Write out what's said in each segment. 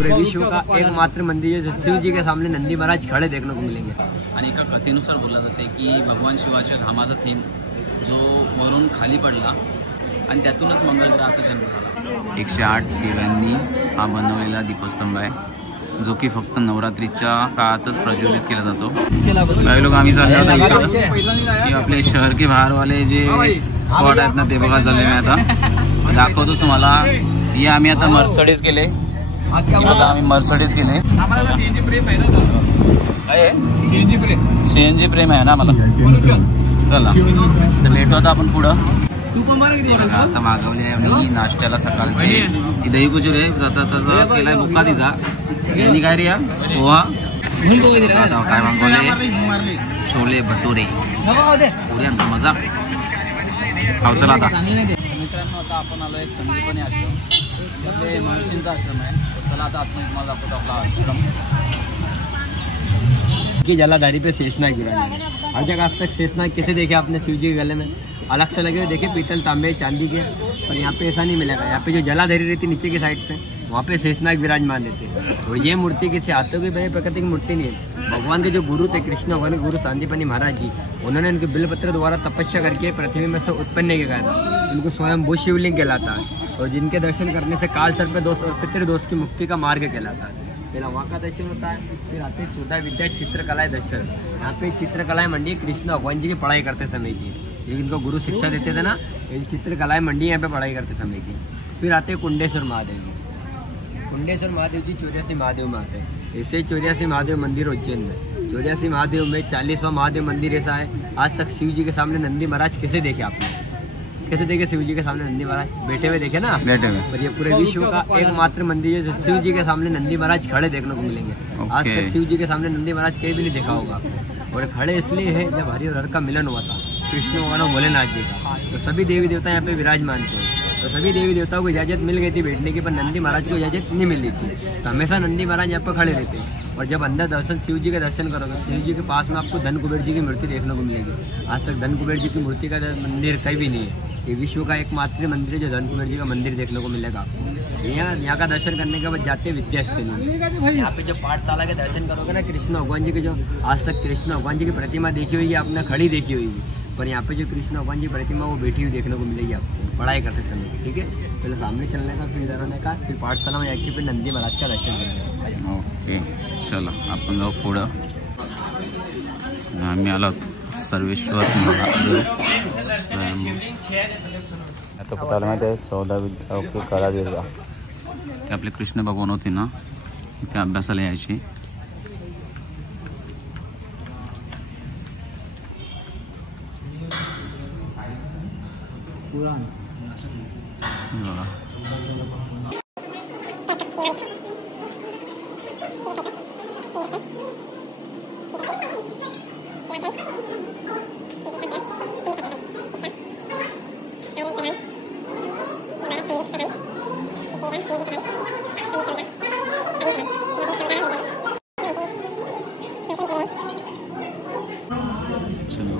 पूरे विश्व का एकमात्र मंदिर है शिव जी के सामने नंदी महाराज खड़े देखने को मिलेंगे। आणि एका कथेनुसार बोलला जाते की भगवान शिवाच्या घामाचा थेंब जो मरून खाली पडला आणि त्यातूनच मंगल ग्रहाचा जन्म झाला। 108 दिव्यांनी हा बनवलेला दीपस्तंभ आहे जो की फक्त नवरात्रीच्या काळातच प्रज्वलित केला जातो। काही लोक आम्ही चाललो होतो की आपले शहर के बाहेर वाले जे स्पॉट आहेत ना ते बघा झाले मी आता दाखवतो तुम्हाला। हे आम्ही आता मर्सडीज गेले, आम्ही मर्सडीज गेले। सीएनजी प्रेम आहे ना मला। चला तर लेट होता आपण पुढं। आता मागवले आहे नाश्त्याला सकाळचे दही कुचुरे जाता केलाय बुक्का तिचा यांनी काय रे पोहा काय मागवले छोले भटुरे पुऱ्यांचा मजा खाऊ। चला आता मित्रांनो आता आपण आलोय संदीपनी आश्रम, आपले महर्षींचा आश्रम आहे। चला आता आपण तुम्हाला दाखवतो आपला आश्रम की जलाधारी पे शेषनाग विराज है। आज तक शेषनाग कैसे देखे आपने शिव जी के गले में अलग से लगे हुए देखे पीतल तांबे चांदी के, पर यहाँ पे ऐसा नहीं मिलेगा। यहाँ पे जो जलाधारी रहती नीचे की साइड पे वहाँ पे शेषनाग विराजमान रहते हैं। और ये मूर्ति किसी हाथों की बनी प्रकृति की मूर्ति नहीं है। भगवान के जो गुरु थे कृष्ण भगवान गुरु सांदीपनी महाराज जी, उन्होंने उनके बिलपत्र द्वारा तपस्या करके पृथ्वी में से उत्पन्न किया था। उनको स्वयं भू शिवलिंग कहलाता है और जिनके दर्शन करने से काल सर्प दोष और पितृदोष की मुक्ति का मार्ग कहलाता है। पहला वहाँ का दर्शन होता है, फिर आते 14 विद्या चित्रकलाएं दर्शन। यहाँ पे चित्रकलाएं मंडी कृष्ण भगवान जी की पढ़ाई करते समय की, इनको गुरु शिक्षा देते थे ना, ये चित्रकलाएं मंडी यहाँ पे पढ़ाई करते समय की। फिर आते कुंडेश्वर महादेव जी। कुंडेश्वर महादेव जी 84 महादेव में आते हैं। ऐसे 84 महादेव मंदिर उज्जैन में, 84 महादेव में 40वां महादेव मंदिर ऐसा है। आज तक शिव जी के सामने नंदी महाराज कैसे देखे आपने, कैसे देखे शिव जी के सामने नंदी महाराज बैठे हुए देखे ना, बैठे हुए। पर ये पूरे विश्व का एकमात्र मंदिर है शिव जी के सामने नंदी महाराज खड़े देखने को मिलेंगे। आज तक शिव जी के सामने नंदी महाराज कहीं भी नहीं देखा होगा आपने। और खड़े इसलिए है जब हरि और हर का मिलन हुआ था कृष्ण भगवान और भोलेनाथ जी का, तो सभी देवी देवता यहाँ पे विराजमान थे। तो सभी देवी देवताओं को इजाजत मिल गई थी बैठने की, पर नंदी महाराज को इजाजत नहीं मिल रही थी। तो हमेशा नंदी महाराज यहाँ पर खड़े रहते हैं। और जब अंदर दर्शन शिव जी का दर्शन करोगे, शिव जी के पास में आपको धन कुबेर जी की मूर्ति देखने को मिलेगी। आज तक धन कुबेर जी की मूर्ति का मंदिर कहीं भी नहीं है। ये विश्व का एकमात्र मंदिर है जो धन कुबेर जी का मंदिर देखने को मिलेगा आपको। यहाँ का दर्शन करने के बाद जाते विद्यास्थली में, यहाँ पे जो पाठशाला के दर्शन करोगे ना, कृष्ण भगवान जी के जो आज तक कृष्ण भगवान जी की प्रतिमा देखी हुई है आपने, खड़ी देखी हुई है, पर यहाँ पे जो कृष्ण भगवान जी प्रतिमा वो बैठी हुई देखने को मिलेगी आपको पढ़ाई करते समय। ठीक है, पहले सामने चलने का, फिर इधर होने का, फिर पाठशाला में जाके फिर नंदी महाराज का दर्शन करने का। ओके चला आपण जाऊ पुढं। आम्ही आलो सर्वेश्वर महादेव स्वयं। आता कुठाला माहिती आहे 14 विद्या की कला दीर्घा ते आपले कृष्ण भगवान होते ना, ते अभ्यासाला यायचे।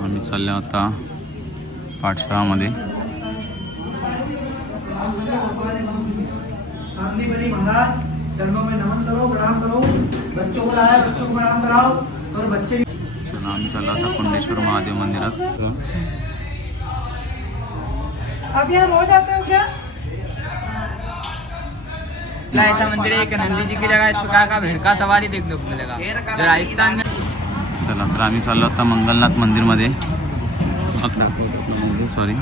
आम्ही चाललो आता पाठशाळामध्ये। महाराज चरणों में नमन करो, प्रणाम करो, बच्चों को लाया, बच्चों को प्रणाम कराओ और बच्चे। चला आम्ही चाललो आता कुंडेश्वर महादेव मंदिरात। आप यहाँ रोज आते हो क्या? ऐसा मंदिर है कि नंदी जी की जगह इस प्रकार का भेड़ का सवारी देखने को मिलेगा जो राजस्थान में। चला तर आम्ही चाललो आता मंगलनाथ मंदिर मध्ये। सॉरी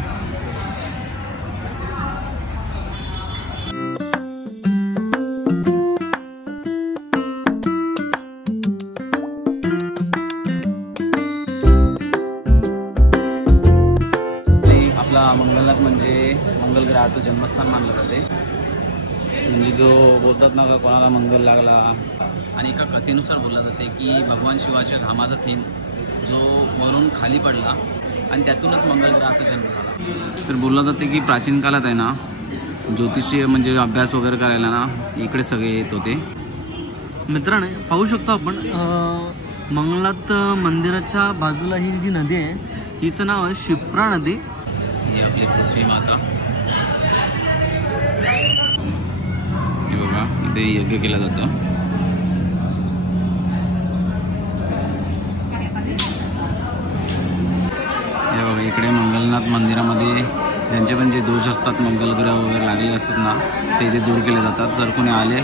आपला मंगलनाथ म्हणजे मंगल ग्रहाचं जन्मस्थान मानलं जाते। म्हणजे जो बोलतात ना का कोणाला मंगल लागला, आणि एका कथेनुसार बोलला जाते की भगवान शिवाच्या घामाचा थेंब जो मरून खाली पडला आणि त्यातूनच मंगल ग्रहाचा जन्म झाला। तर बोललं जाते की प्राचीन काळात आहे ना ज्योतिषीय म्हणजे अभ्यास वगैरे करायला ना इकडे सगळे येत होते। मित्रांनो पाहू शकतो आपण मंगलनाथ मंदिराच्या बाजूला ही जी नदी आहे हिचं नाव आहे शिप्रा नदी। ही आपली पृथ्वी माता, हे बघा इथे यज्ञ केलं जातं. हे बघा इकडे मंगलनाथ मंदिरामध्ये ज्यांचे पण जे दोष असतात, मंगलग्रह वगैरे लागले असतात ना, ते इथे दूर केले जातात. जर कोणी आले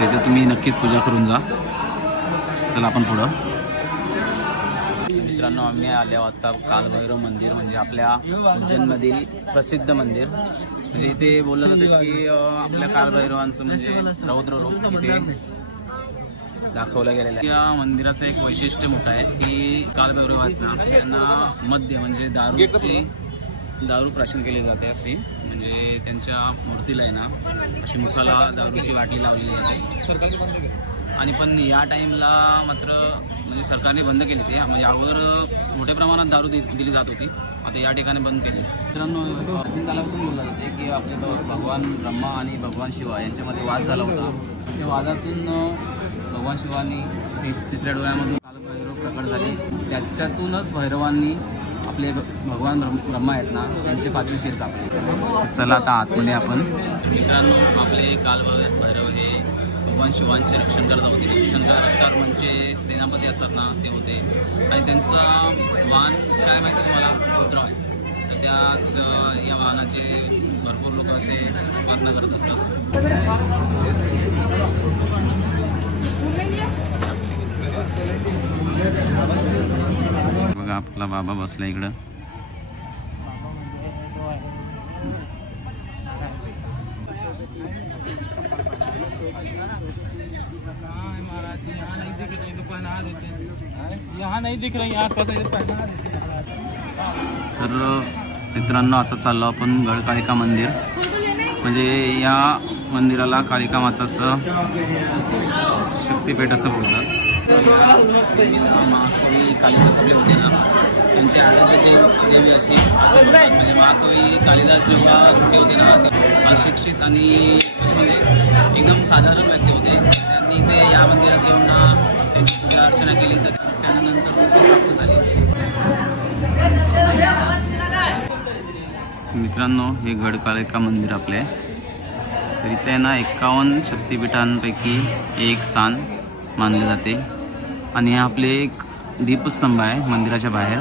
तिथे तुम्ही नक्कीच पूजा करून जा. चला आपण पुढं. मित्रांनो आम्ही आले आता कालभैरव मंदिर, म्हणजे आपल्या उज्जैनमधील प्रसिद्ध मंदिर. म्हणजे इथे बोललं जातं की आपल्या कालभैरवांचं म्हणजे रौद्र रूप इथे दाखवलं गेलेलं आहे. या मंदिराचं एक वैशिष्ट्य मोठं आहे की कालभैरव आहेत ना, त्यांना मद्य म्हणजे दारू प्राशन केली जाते अशी. म्हणजे त्यांच्या मूर्तीला आहे ना अशी मुखाला दारूची बाटली लावलेली जाते. आणि पण या टाईमला मात्र म्हणजे सरकारने बंद केली ते. म्हणजे अगोदर मोठ्या प्रमाणात दारू दिली जात होती, आता या ठिकाणी बंद केली. मित्रांनो प्राचीन कालापासून बोललं जाते की आपले भगवान ब्रह्मा आणि भगवान शिवा यांच्यामध्ये वाद झाला होता. त्या वादातून भगवान शिवानी तिसऱ्या डोळ्यामधून कालभैरव प्रकट झाले. त्याच्यातूनच भैरवांनी आपले भगवान ब्रह्मा आहेत ना त्यांचे 5वे शिर कापले. चला आता आतमध्ये आपण. मित्रांनो आपले कालभैरव हे भगवान शिवांचे रक्षण करत होते. रक्षणकार म्हणजे सेनापती असतात ना ते होते. आणि त्यांचा वाहन काय माहिती तुम्हाला, पुत्र आहे. तर त्याच या वाहनाचे भरपूर लोक असे उपासना करत असतात. बघा आपला बाबा बसला इकडं. तर मित्रांनो आता चाललो आपण गडकालिका मंदिर. म्हणजे या मंदिराला कालिका माताचं शक्तिपीठ असं बोलतात. महाकवी कालिदास आपले होते ना, त्यांचे आरोग्य देवी अशी म्हणजे महाकवी कालिदास जेव्हा छोटे होते ना, अशिक्षित आणि म्हणजे एकदम साधारण व्यक्ती होते. त्यांनी ते या मंदिरात येऊन पूजा अर्चना केली, तर त्यानंतर प्राप्त झाली. मित्रांनो हे गडकालिका मंदिर आपले. तर इथे ना 51 शक्तिपीठांपैकी एक स्थान मानले जाते. आणि हा आपले एक दीपस्तंभ आहे मंदिराच्या बाहेर.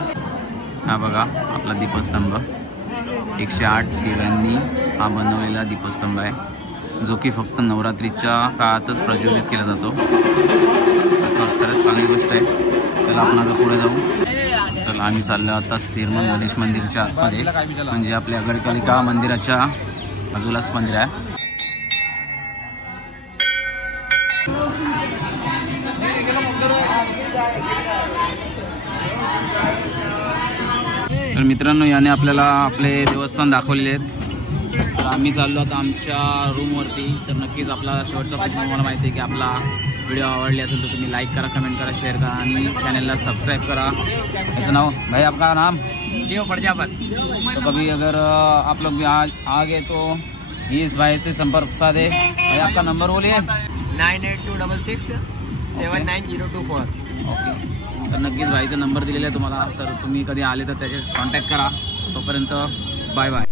हा बघा आपला दीपस्तंभ 108 दिव्यांनी हा बनवलेला दीपस्तंभ आहे, जो की फक्त नवरात्रीच्या काळातच प्रज्वलित केला जातो. खरंच चांगली गोष्ट आहे. चला आपण आता पुढे जाऊ. चला आम्ही चाललो आता स्थिरमन गणेश मंदिरच्या आतमध्ये, म्हणजे आपल्या गडकालिका मंदिराच्या बाजूलाच मंदिर आहे. तर मित्रांनो याने आपल्याला आपले देवस्थान दाखवलेले आहेत. तर आम्ही चाललो आता आमच्या रूमवरती. तर नक्कीच आपला शेवटचा प्रश्न मला माहिती आहे की आपला व्हिडिओ आवडली असेल तर तुम्ही लाईक करा, कमेंट करा, शेअर करा आणि चॅनलला सबस्क्राइब करा. याचं नाव भाई आपका नाम देव प्रजापत. तो कभी अगर आप लोग भी आ गए तो इस भाई से संपर्क साधे. भाई आपका नंबर बोलिए. 9826679024. ओके. तर नक्कीच भाईचा नंबर दिलेला आहे तुम्हाला. तर तुम्ही कधी आले तर त्याचे कॉन्टॅक्ट करा. तोपर्यंत बाय बाय.